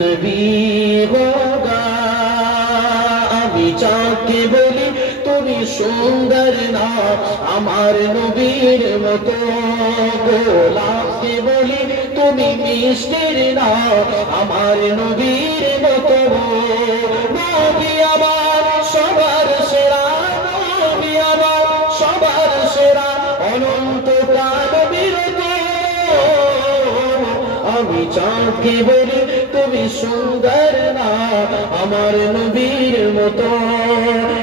नबी होगा আমি চাঁদকে বলি তুমি সুন্দর না আমার নবীর মতো গোলাপকে বলি তুমি মিষ্টির না আমার নবীর মতো নবী আমার সবার সেরা নবী আমার সবার সেরা অনন্তকাল বিরত আমি চাঁদকে বলি তুমি সুন্দর না আমার নবীর মতো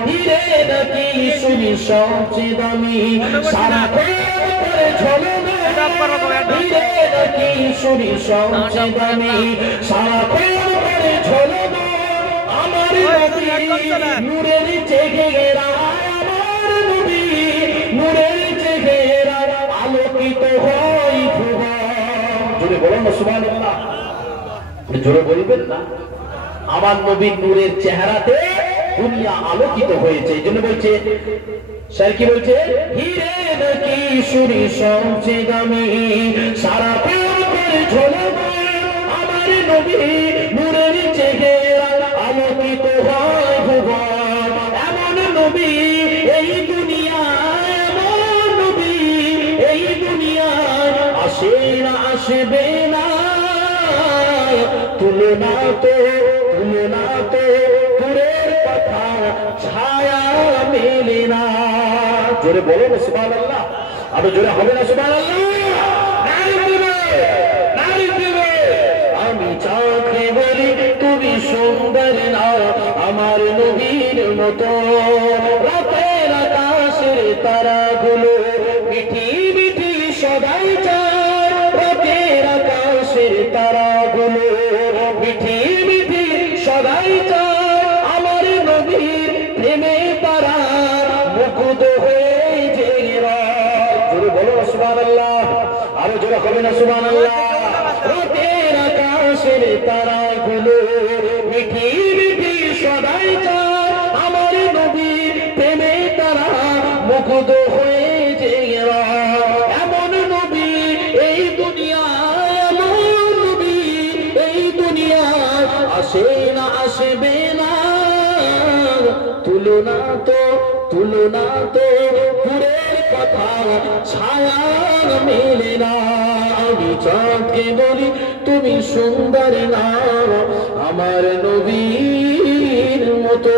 হিরে নাকি শুনি সবচেয়ে দামি সারা করে ঝলমে হিরে নাকি শুনি সবচেয়ে দামি সারা করে ঝলমে আমার নবী নূরের চেহারা আমার নবী নূরের চেহারা আলোকিত হয় জোরে বলুন না সুবহানাল্লাহ জোরে বলবেন না আমার নবীর নূরের চেহারাতে দুনিয়া আলোকিত হয়েছে এইজন্য বলছে স্যার কি বলছে হিরে নাকি শুনি সবচেয়ে দামি সারা করে ঝলমে আমার নবী নূরের চেহারা আলোকিত হয় ভুবন এমন নবী এই দুনিয়ায় এমন নবী এই দুনিয়ায় আসে না আসবে না তুলনা তো দূরের কথা ছায়া মেলে না জোরে বলো না সুবহানাল্লাহ আরো জোরে হবে না সুবহানাল্লাহ আমি চাঁদকে বলি তুমি সুন্দর না আমার নবীর মতো রাতের আকাশের তারাগুলো মিঠি মিঠি সদাই চায় রাতের আকাশের তারাগুলো মিঠি মিঠি সদাই চায় আমার নবীর প্রেমে তারা মুগ্ধ হয়ে জেগে জোরে বলো সুবহানাল্লাহ আরো জোরে হবে না সুবহানাল্লাহ রাতের আকাশের তারাগুলো মিঠি মিঠি সদাই চায় আমার নবীর প্রেমে তারা মুগ্ধ হয়ে জেগে এমন নবী এই দুনিয়ায় এমন নবী এই দুনিয়ায় আসে না আসবে না তুলনা তো পুরের কথা ছায়া মেলে না আমি চাঁদকে বলি তুমি সুন্দর না আমার নবীর মতো